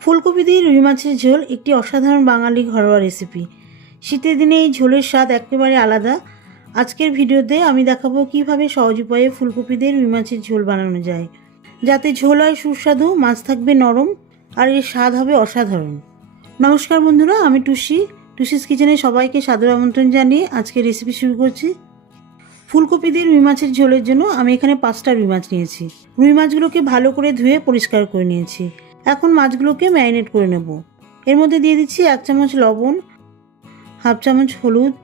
ফুলকপি দিয়ে রুই মাছের ঝোল একটি অসাধারণ বাঙালি ঘরোয়া রেসিপি। শীতের দিনে এই ঝোলের স্বাদ একেবারে আলাদা। আজকের ভিডিওতে আমি দেখাবো কিভাবে সহজ উপায়ে ফুলকপি দিয়ে রুই মাছের ঝোল বানানো যায়, যাতে ঝোল হয় সুস্বাদু, মাছ থাকবে নরম, আর এর স্বাদ হবে অসাধারণ। নমস্কার বন্ধুরা, আমি টুসিস কিচেনে সবাইকে সাদর আমন্ত্রণ জানিয়ে আজকের রেসিপি শুরু করছি। ফুলকপি দিয়ে রুই মাছের ঝোলের জন্য আমি এখানে 5টা রুই মাছ নিয়েছি। রুই মাছগুলোকে ভালো করে ধুয়ে পরিষ্কার করে নিয়েছি। এখন মাছগুলোকে ম্যারিনেট করে নেব। এর মধ্যে দিয়ে দিচ্ছি 1 চামচ লবণ, হাফ চামচ হলুদ।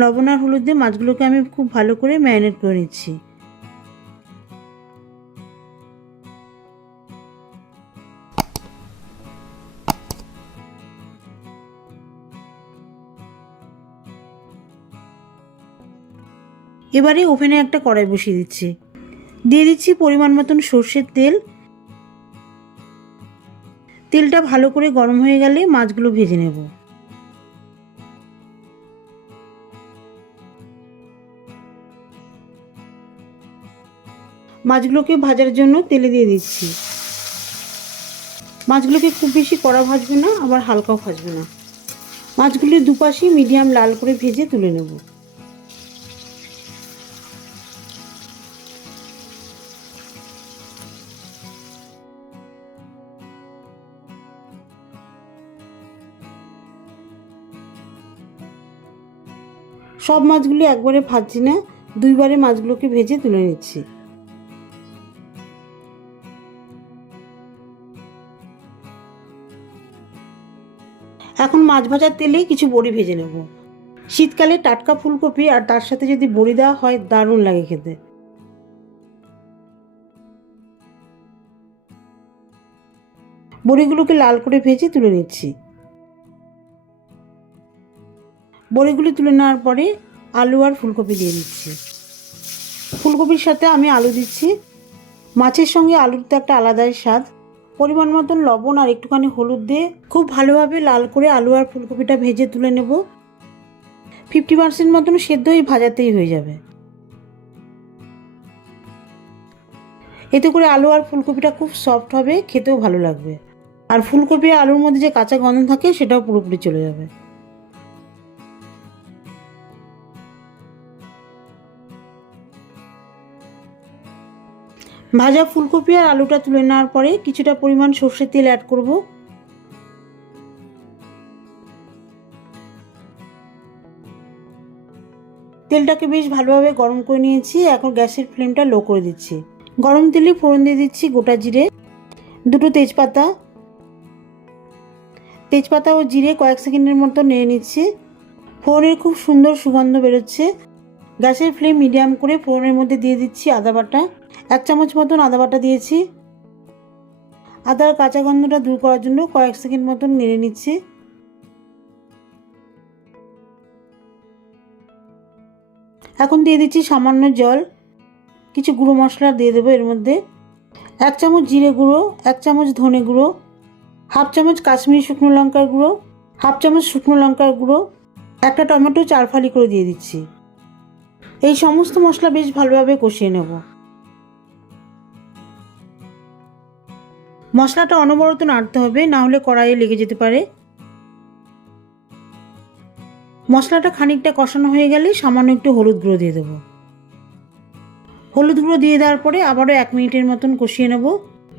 লবণ আর হলুদ দিয়ে মাছগুলোকে আমি খুব ভালো করে ম্যারিনেট করে নিচ্ছি। এবারে ওভেনে একটা কড়াই বসিয়ে দিচ্ছি। দিয়ে দিচ্ছি পরিমাণ মতন সর্ষের তেল। তেলটা ভালো করে গরম হয়ে গেলে মাছগুলো ভেজে নেব। মাছগুলোকে ভাজার জন্য তেলে দিয়ে দিচ্ছি। মাছগুলোকে খুব বেশি কড়া ভাজবে না, আবার হালকাও ভাজবে না। মাছগুলির দুপাশে মিডিয়াম লাল করে ভেজে তুলে নেব। সব মাছগুলি একবারে ভাজছি না, দুইবারে মাছগুলোকে ভেজে তুলে নিচ্ছি। এখন মাছ ভাজার তেলে কিছু বড়ি ভেজে নেব। শীতকালে টাটকা ফুলকপি আর তার সাথে যদি বড়ি দেওয়া হয়, দারুণ লাগে খেতে। বড়িগুলোকে লাল করে ভেজে তুলে নিচ্ছি। বড়িগুলি তুলে নেওয়ার পরে আলু আর ফুলকপি দিয়ে দিচ্ছি। ফুলকপির সাথে আমি আলু দিচ্ছি। মাছের সঙ্গে আলুর তো একটা আলাদাই স্বাদ। পরিমাণ মতন লবণ আর একটুখানি হলুদ দিয়ে খুব ভালোভাবে লাল করে আলু আর ফুলকপিটা ভেজে তুলে নেব। 50% মতন সেদ্ধ এই ভাজাতেই হয়ে যাবে। এতে করে আলু আর ফুলকপিটা খুব সফট হবে, খেতেও ভালো লাগবে। আর ফুলকপি আর আলুর মধ্যে যে কাঁচা গন্ধ থাকে সেটাও পুরোপুরি চলে যাবে। ভাজা ফুলকপি আর আলুটা তুলে নেওয়ার পরে কিছুটা পরিমাণ সর্ষের তেল অ্যাড করব। তেলটাকে বেশ ভালোভাবে গরম করে নিয়েছি। এখন গ্যাসের ফ্লেমটা লো করে দিচ্ছি। গরম তেলে ফোড়ন দিয়ে দিচ্ছি গোটা জিরে, দুটো তেজপাতা ও জিরে কয়েক সেকেন্ডের মতো নেড়ে নিচ্ছি। ফোড়নের খুব সুন্দর সুগন্ধ বেরোচ্ছে। গ্যাসের ফ্লেম মিডিয়াম করে ফোড়নের মধ্যে দিয়ে দিচ্ছি আদা বাটা। 1 চামচ মতন আদা বাটা দিয়েছি। আদার কাঁচা গন্ধটা দূর করার জন্য কয়েক সেকেন্ড মতন নেড়ে নিচ্ছি। এখন দিয়ে দিচ্ছি সামান্য জল। কিছু গুঁড়ো মশলা দিয়ে দেবো এর মধ্যে। 1 চামচ জিরে গুঁড়ো, 1 চামচ ধনে গুঁড়ো, হাফ চামচ কাশ্মীরি শুকনো লঙ্কার গুঁড়ো, হাফ চামচ শুকনো লঙ্কার গুঁড়ো, একটা টমেটো 4 ফালি করে দিয়ে দিচ্ছি। এই সমস্ত মশলা বেশ ভালোভাবে কষিয়ে নেব। মশলাটা অনবরত নাড়তে হবে, না হলে কড়াইয়ে লেগে যেতে পারে। মশলাটা খানিকটা কষানো হয়ে গেলে সামান্য একটু হলুদ গুঁড়ো দিয়ে দেবো। হলুদ গুঁড়ো দিয়ে দেওয়ার পরে আবারও 1 মিনিটের মতন কষিয়ে নেব।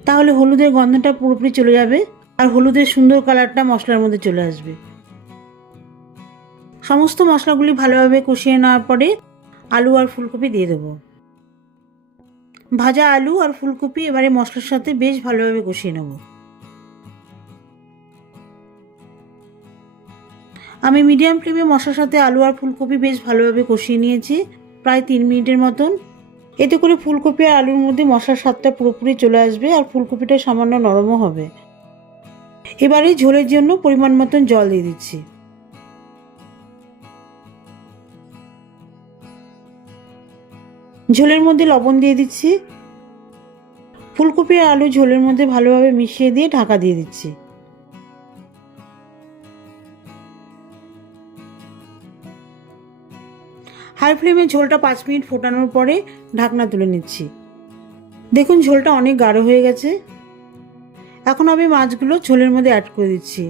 তাহলে হলুদের গন্ধটা পুরোপুরি চলে যাবে আর হলুদের সুন্দর কালারটা মশলার মধ্যে চলে আসবে। সমস্ত মশলাগুলি ভালোভাবে কষিয়ে নেওয়ার পরে আলু আর ফুলকপি দিয়ে দেবো। ভাজা আলু আর ফুলকপি এবারে মশলার সাথে বেশ ভালোভাবে কষিয়ে নেব। আমি মিডিয়াম ফ্লেমে মশলার সাথে আলু আর ফুলকপি বেশ ভালোভাবে কষিয়ে নিয়েছি, প্রায় 3 মিনিটের মতন। এতে করে ফুলকপি আর আলুর মধ্যে মশলার স্বাদটা পুরোপুরি চলে আসবে আর ফুলকপিটা সামান্য নরমও হবে। এবারে ঝোলের জন্য পরিমাণ মতন জল দিয়ে দিচ্ছি। ঝোলের মধ্যে লবণ দিয়ে দিচ্ছি। ফুলকপি আর আলু ঝোলের মধ্যে ভালোভাবে মিশিয়ে দিয়ে ঢাকা দিয়ে দিচ্ছি। হাই ফ্লেমে ঝোলটা 5 মিনিট ফোটানোর পরে ঢাকনা তুলে নিচ্ছি। দেখুন ঝোলটা অনেক গাঢ় হয়ে গেছে। এখন আমি মাছগুলো ঝোলের মধ্যে অ্যাড করে দিচ্ছি।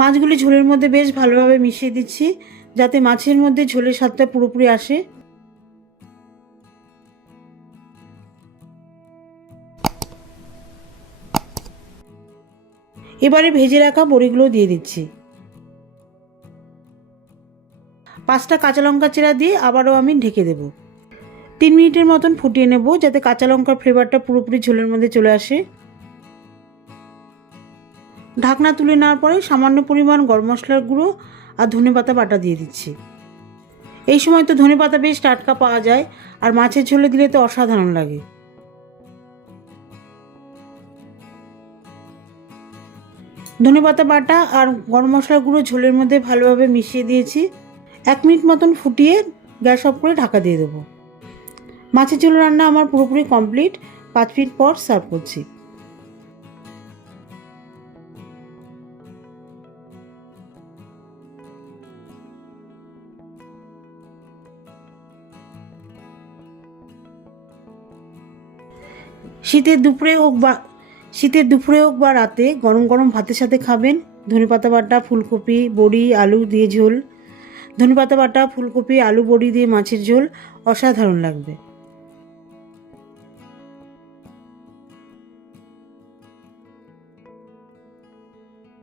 মাছগুলি ঝোলের মধ্যে বেশ ভালোভাবে মিশিয়ে দিচ্ছি যাতে মাছের মধ্যে ঝোলের স্বাদটা পুরোপুরি আসে। এবারে ভেজে রাখা বড়িগুলো দিয়ে দিচ্ছি। 5টা কাঁচা লঙ্কা চেরা দিয়ে আবারও আমি ঢেকে দেব। 3 মিনিটের মতন ফুটিয়ে নেব যাতে কাঁচা লঙ্কার ফ্লেভারটা পুরোপুরি ঝোলের মধ্যে চলে আসে। ঢাকনা তুলে নেওয়ার পরে সামান্য পরিমাণ গরম মশলার গুঁড়ো আর ধনেপাতা বাটা দিয়ে দিচ্ছি। এই সময় তো ধনেপাতা বেশ টাটকা পাওয়া যায়, আর মাছের ঝোলে দিলে তো অসাধারণ লাগে। ধনেপাতা বাটা আর গরম মশলার গুঁড়ো ঝোলের মধ্যে ভালোভাবে মিশিয়ে দিয়েছি। 1 মিনিট মতন ফুটিয়ে গ্যাস অফ করে ঢাকা দিয়ে দেবো। মাছের ঝোল রান্না আমার পুরোপুরি কমপ্লিট। 5 মিনিট পর সার্ভ করছি। শীতের দুপুরে হোক বা রাতে গরম গরম ভাতের সাথে খাবেন। ধনেপাতা বাটা, ফুলকপি, বড়ি, আলু দিয়ে ঝোল। ধনেপাতা বাটা, ফুলকপি, আলু, বড়ি দিয়ে মাছের ঝোল অসাধারণ লাগবে।